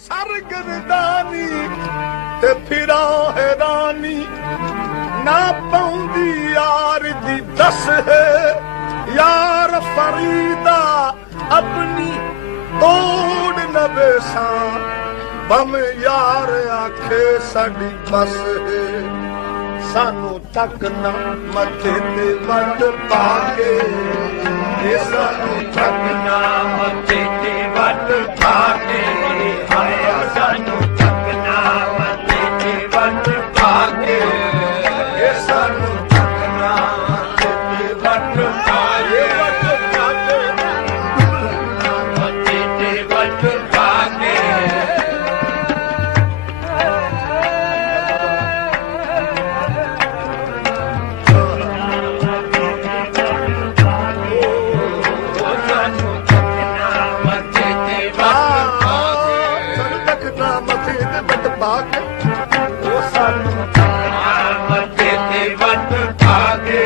ਸਰਗਰਦਾਨੀ ਤੇ ਫਿਰਾਂ ਹੈਰਾਨੀ ਨਾ ਪਾਉਂਦੀ ਯਾਰ ਦੀ ਦਸ ਹੈ ਯਾਰ ਫਰੀਦਾ ਆਪਣੀ ਤੋੜ न बेसां बम यार आखे साडी बस है सानू तक ना मथे ते वट पाके सानू तक ना मथे ते वट पाके हाय सानू तक ना मथे ते वट पाके सानू तक ना मथे ते वट पाके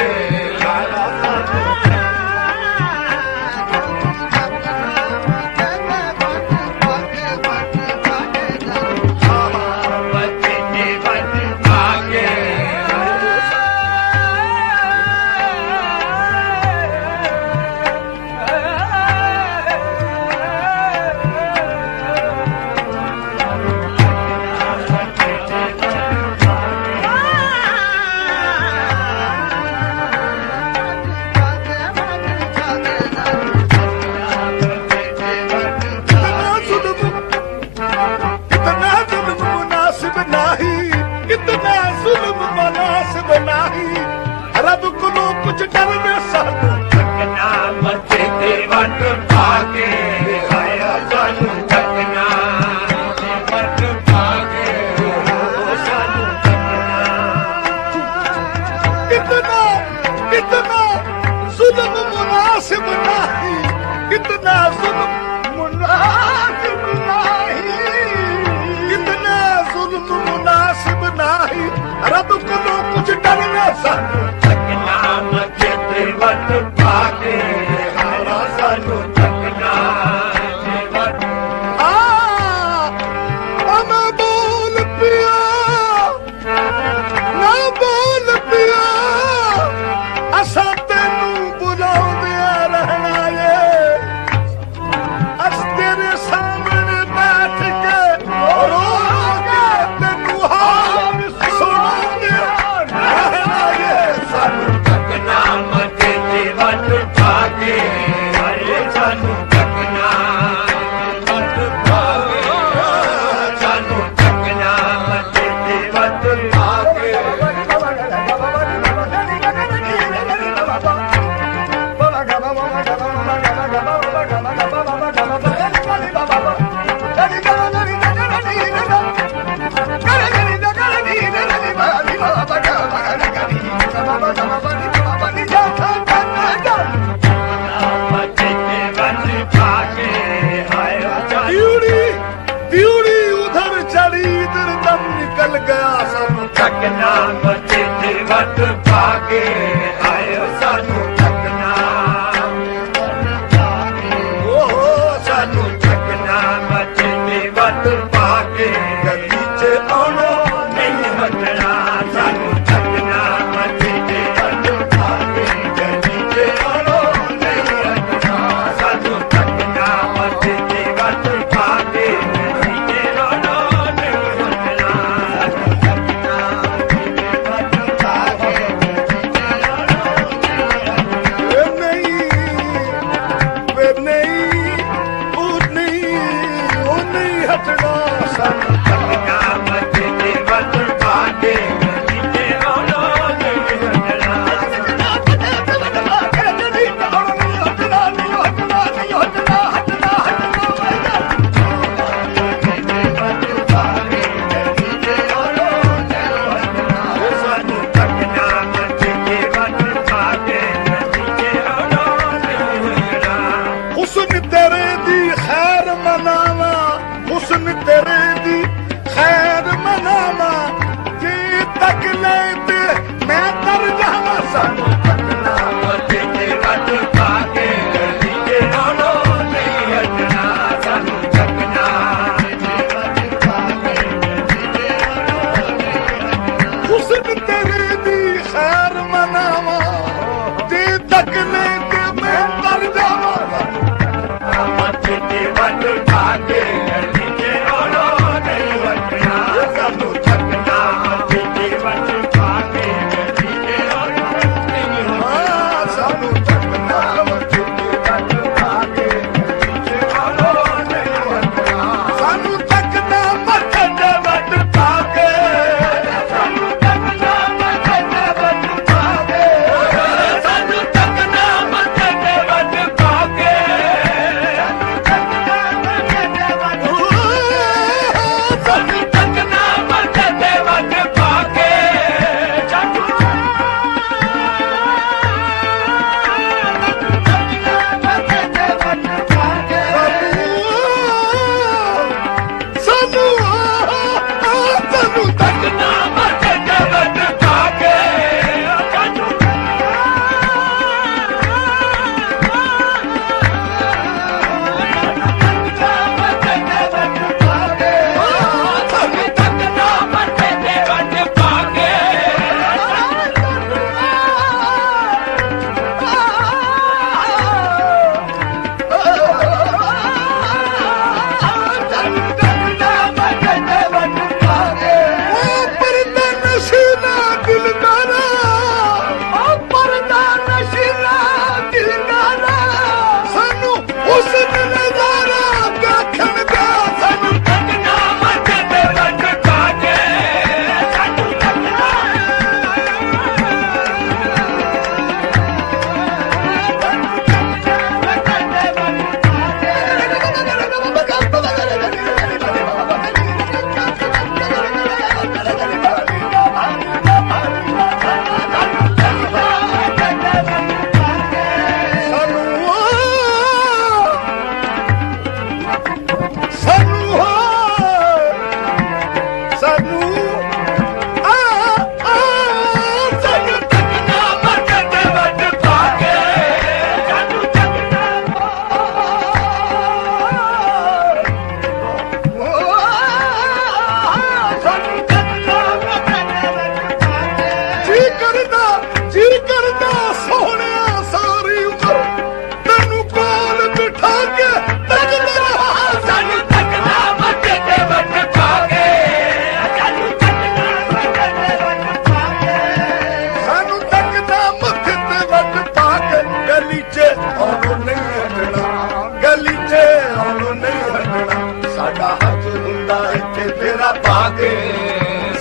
ਹੁੰਦਾ ਇੱਥੇ ਤੇਰਾ ਪਾ ਕੇ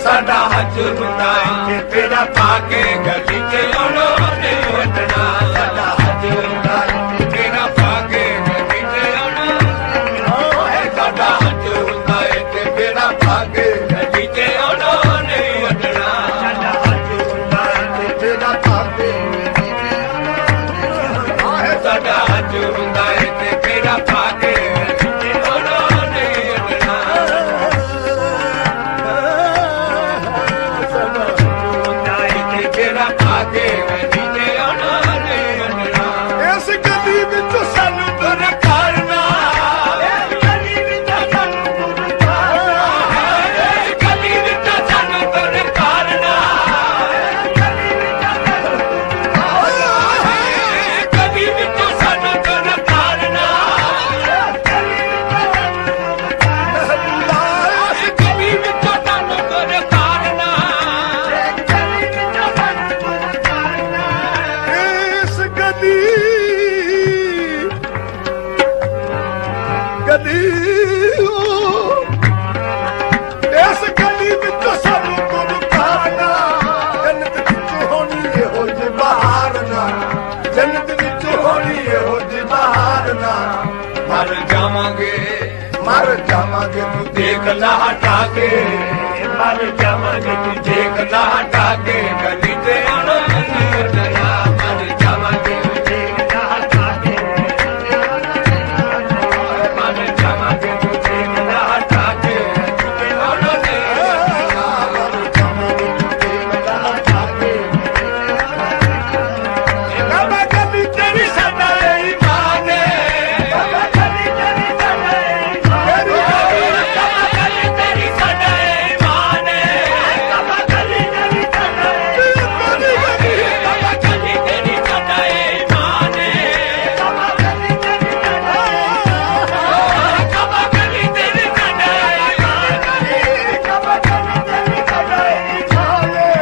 ਸਾਡਾ ਹੱਜ ਹੁੰਦਾ ਇੱਥੇ ਤੇਰਾ ਪਾ ਕੇ ਗਲੀ ਚ ਆਉਣਾ ਨਹੀਂ ਵਟਣਾ ਸਾਡਾ ਹੱਜ ਹੁੰਦਾ ਇੱਥੇ ਤੇਰਾ ਪਾ ਕੇ ਗਲੀ ਚ ਆਉਣਾ ਹੈ ਸਾਡਾ ਹੱਜ ਹੁੰਦਾ ਇੱਥੇ ਤੇਰਾ ਪਾ ਕੇ ਗਲੀ ਚ ਆਉਣਾ ਨਹੀਂ ਵਟਣਾ ਸਾਡਾ ਹੱਜ ਹੁੰਦਾ ਇੱਥੇ ਤੇਰਾ ਪਾ ਕੇ ਸਾਡਾ ਹੱਜ ਹੁੰਦਾ ਇੱਥੇ ਤੇਰਾ ਪਾ ਕੇ ਗਲੀ ਚ ਆਉਣਾ ਨਹੀਂ ਵਟਣਾ ਹੁੰਦਾ ਇੱਥੇ ਤੇਰਾ ਪਾ ਕੇ ਗਲੀ ਚ ਆਉਣਾ ਨਹੀਂ ਵਟਣਾ ਇਸ ਗਲੀ ਵਿੱਚ ਸਾਨੂੰ ਤੁਰ ਕਰਨਾ ਇਹ ਗਲੀ ਵਿੱਚ ਸਾਨੂੰ ਤੁਰ ਕਰਨਾ ਇਹ ਗਲੀ ਵਿੱਚ ਸਾਨੂੰ ਤੁਰ ਕਰਨਾ ਇਹ ਗਲੀ ਵਿੱਚ ਸਾਨੂੰ ਤੁਰ ਕਰਨਾ ਇਸ ਗਲੀ ਵਿੱਚ ਸਾਨੂੰ ਤੁਰ ਕਰਨਾ ਇਸ ਗਲੀ ਇਸ ਗਲੀ ਵਿੱਚ ਸਾਨੂੰ ਤੁਰ ਕਰਨਾ ਜੰਨਤ ਵਿੱਚ ਹੋਣੀ ਇਹੋ ਜਿਹੀ ਬਹਾਰ ਨਾ ਜੰਨਤ ਵਿੱਚ ਹੋਣੀ ਇਹੋ ਜਿਹੀ ਬਹਾਰ ਨਾ ਮਰ ਜਾਵਾਂਗੇ ਮਰ ਜਾਵਾਂਗੇ ਤੂੰ ਦੇਖ ਲਾ ਹਟਾ ਕੇ ਮਰ ਜਾਵਾਂਗੇ ਤੂੰ ਦੇਖ ਲਾ ਹਟਾ ਕੇ ਗਲੀ ਤੇ ਆਉਣਾ ਨਹੀਂ ਵਟਣਾ ਮਰ ਜਾਵਾਂਗੇ ਤੂੰ ਦੇਖ ਲਾ ਹਟਾ ਕੇ ਮਰ ਜਾਵਾਂਗੇ ਤੂੰ ਦੇਖ ਲਾ ਹਟਾ ਕੇ ਗਲੀ ਤੇ ਆਉਣਾ ਨਹੀਂ ਬਾਬਾ ਗਲੀ ਤੇਰੀ ਸਾਡਾ ਈਮਾਨ ਹੈ ਬਾਬਾ ਗਲੀ ਤੇਰੀ ਸਾਡਾ ਈਮਾਨ ਹੈ ਬਾਬਾ ਗਲੀ ਤੇਰੀ ਸਾਡਾ ਈਮਾਨ ਹੈ ਬਾਬਾ ਗਲੀ ਤੇਰੀ ਸਾਡਾ ਈਮਾਨ ਹੈ ਬਾਬਾ ਗਲੀ ਤੇਰੀ ਸਾਡਾ ਈਮਾਨ ਹੈ ਬਾਬਾ ਗਲੀ ਤੇਰੀ ਸਾਡਾ ਬਾਬਾ ਗਲੀ ਤੇਰੀ ਸਾਡਾ ਈਮਾਨ ਹੈ ਬਾਬਾ ਗਲੀ ਤੇਰੀ ਸਾਡਾ ਈਮਾਨ ਹੈ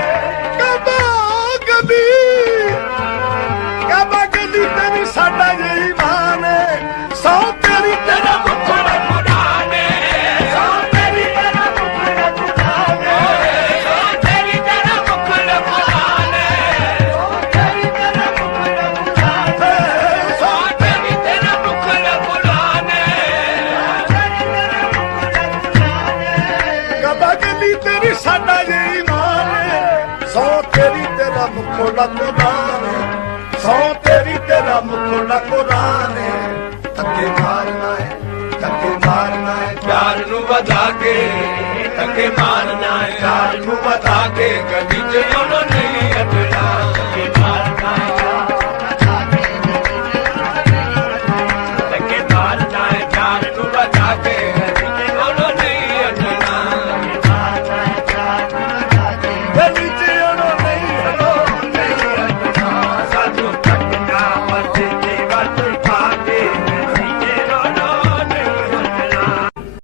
ਕਾਬਾ ਗਲੀ ਤੇਰੀ ਸਾਡਾ ਈਮਾਨ ਹੈ ਸੌ ਤੇਰੀ ਤੇਰਾ ਮੁਖੜਾ ਮੁਰਾਨੇ ਸੋ ਤੇਰੀ ਤੇਰਾ ਮੁਖੜਾ ਮੁਰਾਨੇ ਸੋ ਤੇਰੀ ਤੇਰਾ ਮੁਖੜਾ ਮੁਰਾਨੇ ਸੋ ਤੇਰੀ ਤੇਰਾ ਮੁਖੜਾ ਮੁਰਾਨੇ ਸੋ ਤੇਰੀ ਤੇਰਾ ਮੁਖੜਾ ਮੁਰਾਨੇ ਕਾਬਾ ਗਲੀ ਤੇਰੀ ਸਾਡਾ ਈਮਾਨ ਹੈ ਸੌ ਤੇਰੀ ਤੇਰਾ ਮੁਖੜਾ ਕੁਰਾਨ ਹੈ ਸੌ ਤੇਰੀ ਤੇਰਾ ਮੁਖੜਾ ਕੁਰਾਨ ਹੈ ਧੱਕੇ ਮਾਰਨਾ ਹੈ ਧੱਕੇ ਮਾਰਨਾ ਹੈ ਪਿਆਰ ਨੂੰ ਵਧਾ ਕੇ ਧੱਕੇ ਮਾਰਨਾ ਹੈ ਪਿਆਰ ਨੂੰ ਵਧਾ ਕੇ ਗਲੀ ਚ ਆਉਣਾ